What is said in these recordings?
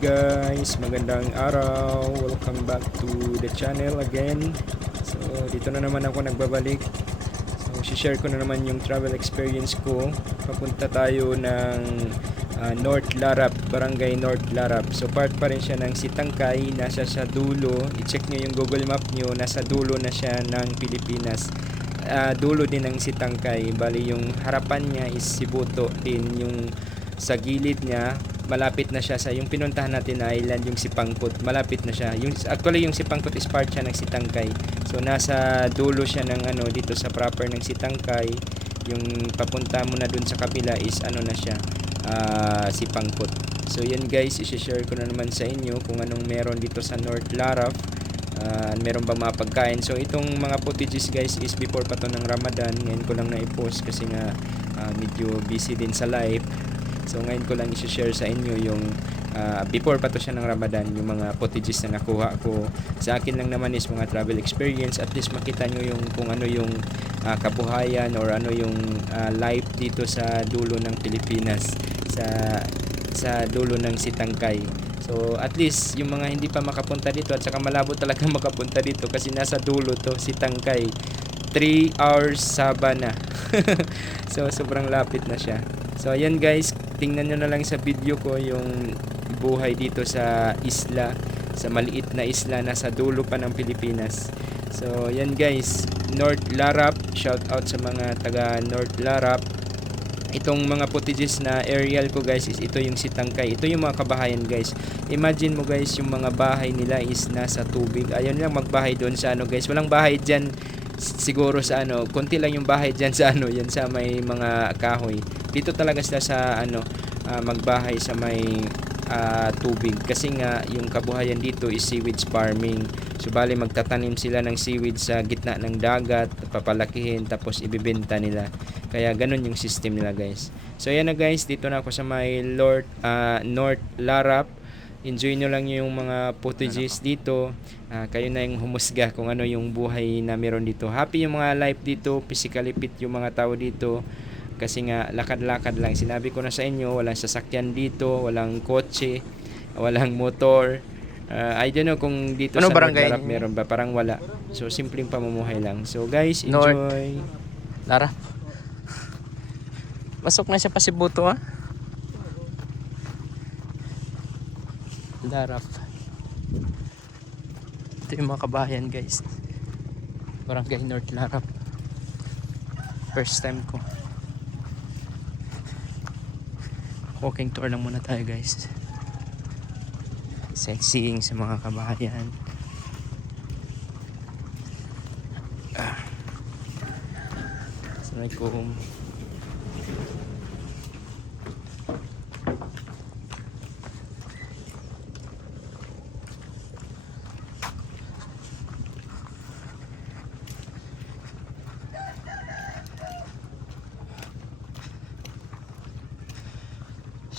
guys, magandang araw. Welcome back to the channel again. So dito na naman ako nagbabalik. So share ko na naman yung travel experience ko. Papunta tayo ng North Larap, Barangay North Larap. So part pa rin siya ng Sitangkay, nasa sa dulo. I-check nyo yung Google Map nyo, nasa dulo na siya ng Pilipinas. Dulo din ng Sitangkay. Bali yung harapan niya is Sibuto din, yung sa gilid niya malapit na siya sa yung pinuntahan natin na island, yung Sipangkot. Malapit na siya. Actually yung Sipangkot is part siya ng Sitangkay. So nasa dulo siya ng dito sa proper ng Sitangkay. Yung papunta mo na dun sa kabila is na siya, Sipangkot. So yan guys, i-share ko na naman sa inyo kung anong meron dito sa North Larap. Meron ba mga pagkain. So itong mga footages guys is before pa to ng Ramadan. Ngayon ko lang na i-post kasi nga medyo busy din sa live. So ngayon ko lang i-share sa inyo yung before pa to siya ng Ramadan, yung mga footages na nakuha ko. Sa akin lang naman is mga travel experience, at least makita nyo yung kung ano yung kabuhayan or ano yung life dito sa dulo ng Pilipinas, sa dulo ng Sitangkay. So at least yung mga hindi pa makapunta dito, at saka malabo talaga makapunta dito kasi nasa dulo to, Sitangkay. 3 hours Sabah na. So sobrang lapit na siya. So ayan guys, tingnan nyo na lang sa video ko yung buhay dito sa isla, sa maliit na isla na sa dulo pa ng Pilipinas. So ayan guys, North Larap, shout out sa mga taga North Larap. Itong mga footages na aerial ko guys is ito yung Sitangkay. Ito yung mga kabahayan guys. Imagine mo guys, yung mga bahay nila is nasa tubig. Ayaw nilang magbahay doon sa guys. Walang bahay dyan siguro sa konti lang yung bahay dyan sa yan sa may mga kahoy. Dito talaga sila sa magbahay sa may tubig, kasi nga yung kabuhayan dito is seaweed farming. So bali magtatanim sila ng seaweed sa gitna ng dagat, papalakihin tapos ibebenta nila. Kaya ganun yung system nila guys. So ayan na guys, dito na ako sa may North Larap. Enjoy nyo lang yung mga footages dito. Kayo na yung humusga kung ano yung buhay na meron dito. Happy yung mga life dito, physically fit yung mga tao dito. Kasi nga lakad-lakad lang. Sinabi ko na sa inyo, walang sasakyan dito, walang kotse, walang motor. I don't know kung dito sa North Larap meron ba, parang wala. So simpleng pamumuhay lang. So guys, enjoy. North Larap. Pasok na siya pa Sibuto Larap. Ito yung mga kabahayan guys. Barangay North Larap. First time ko. Walking tour lang muna tayo guys. Sightseeing sa mga kabahayan. Assalamualaikum.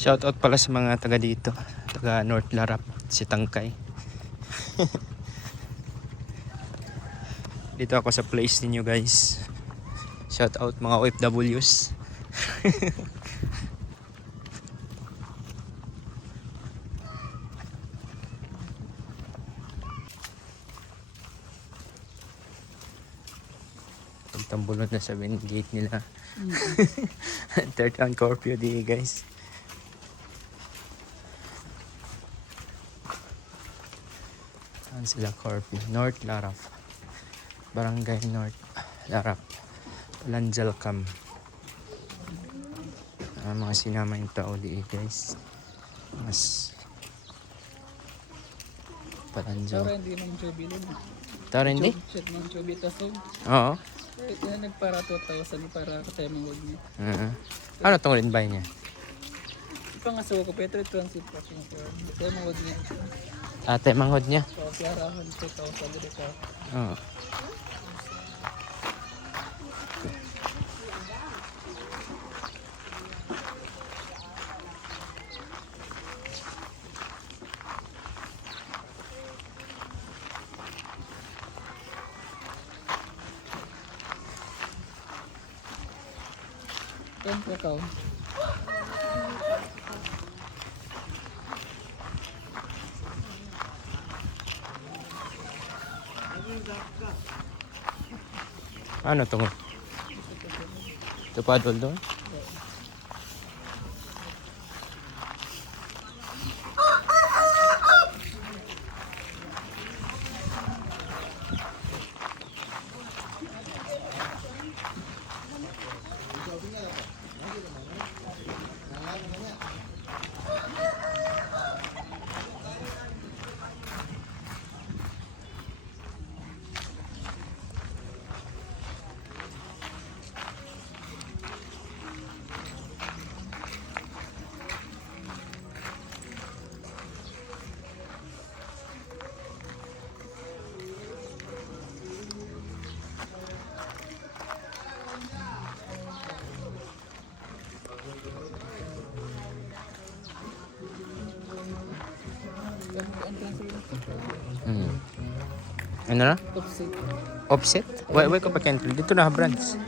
Shout out pala sa mga taga dito, taga North Larap, Sitangkay. Dito ako sa place ninyo guys. Shout out mga OFWs. Tambulon na sa main gate nila. Third on curfew di guys. Sila curfew. North Larap, Barangay North Larap, Lanjalcam. Mga sinama yung tao di guys. Mas Palanjal. Tara hindi ng Joby nun. Tara hindi? Shit ng Joby tasog. Oo. Ito na nagpara 2,000 para katay mong wag niya. Ano tong rin ba niya? Ipangasawa ko Petro transit pa siya. Katay mong wag niya. Ate manghod niya. So piyarahan 2,000 dito ka. Oo. Ikaw. Ano to? Ito pa doon? Ano na? Offset. Offset? Why ko pa cancel? Dito na brands.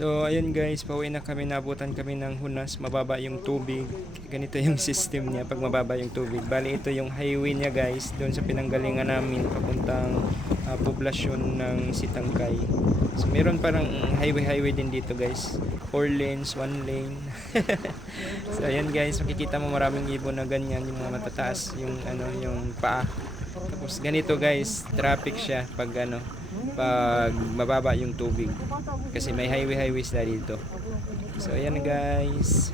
So ayun guys, pauwi na kami, nabutan kami ng Hunas, mababa yung tubig. Ganito yung system niya pag mababa yung tubig. Bali ito yung highway niya guys, doon sa pinanggalingan namin papuntang poblasyon ng Sitangkay. So meron parang highway din dito guys. 4 lanes, 1 lane. So ayan guys, makikita mo maraming ibon na ganyan, yung mga matataas, yung yung paa. Tapos ganito guys, traffic siya pag pag mababa yung tubig. Kasi may highway sila dito. So ayan guys.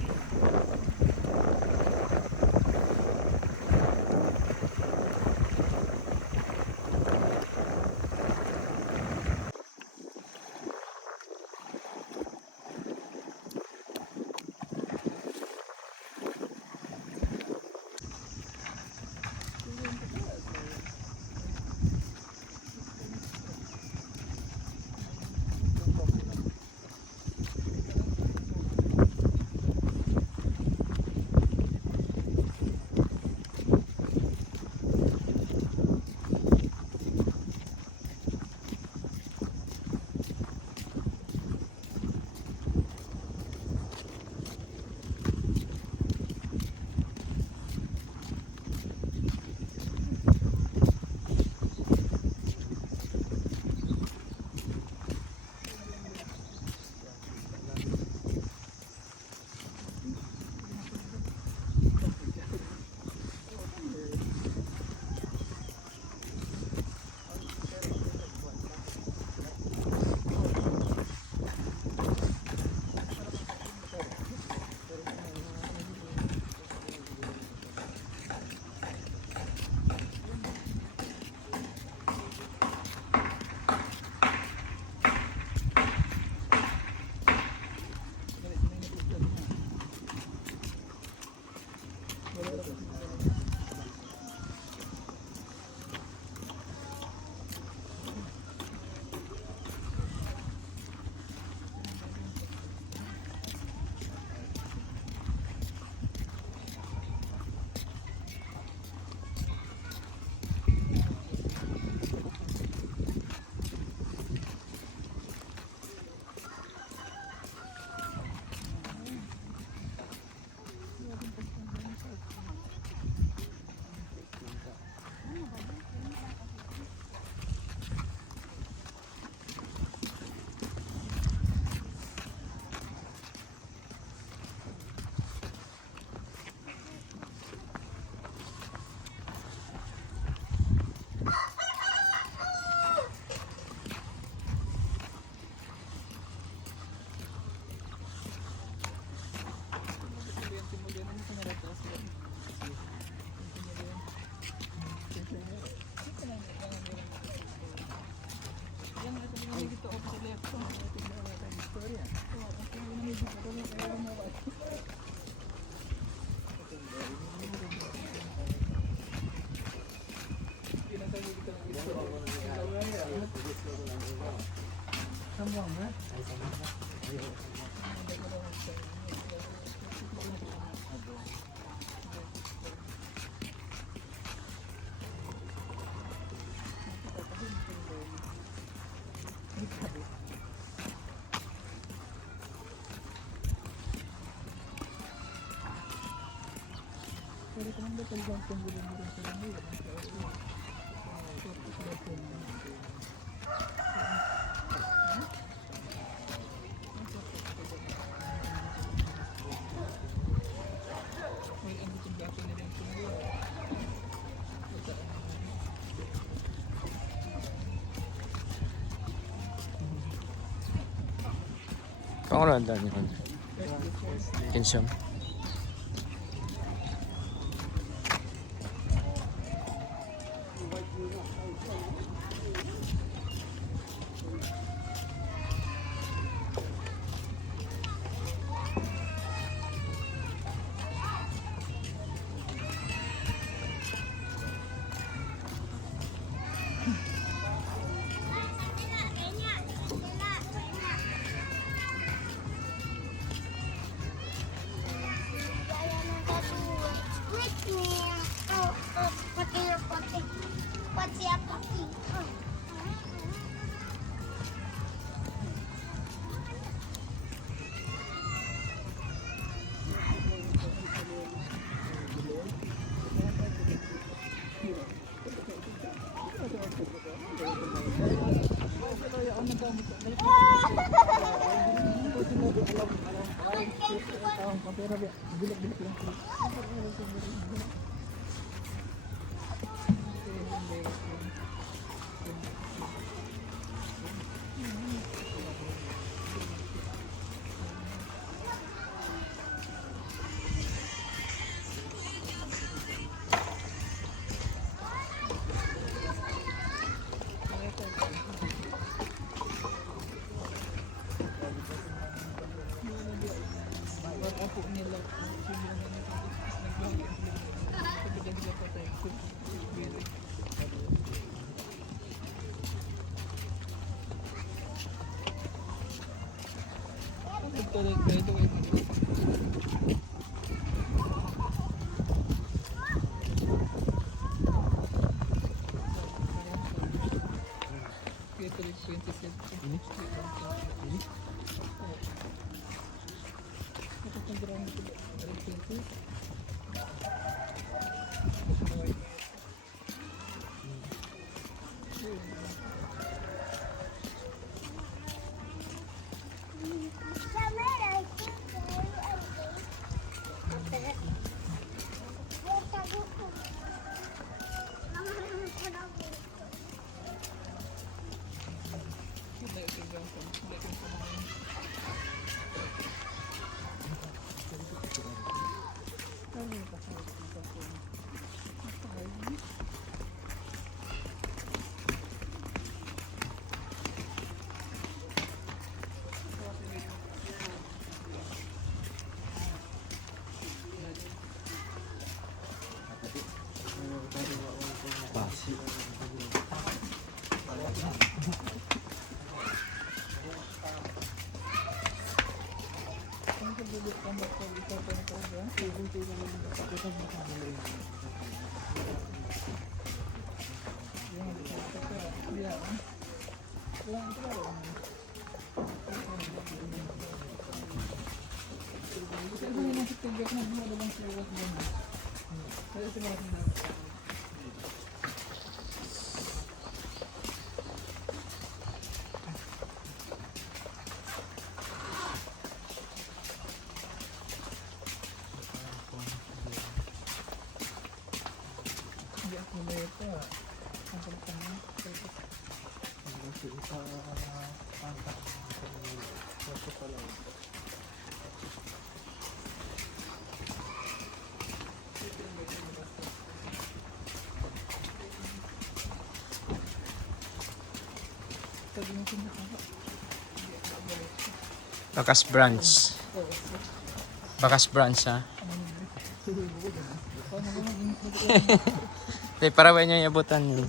Pangalanan yun. Kinsyam. Ako nila. Bakas branch. Bakas branch ha. Tay para ba niya iabutan ni.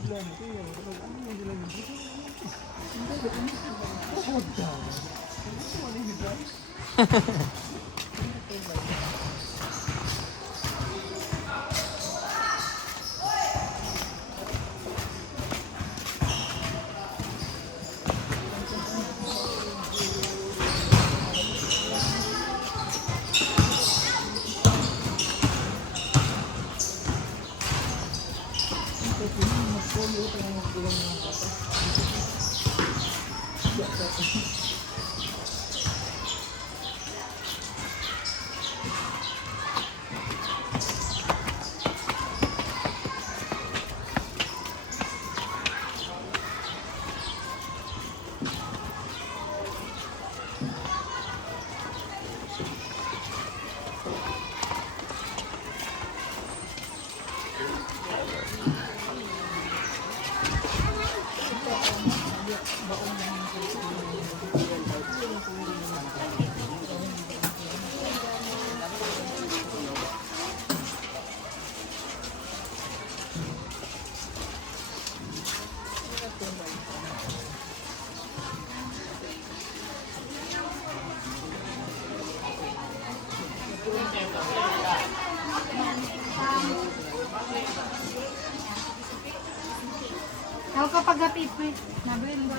Ako kapag napipit, nabili mo.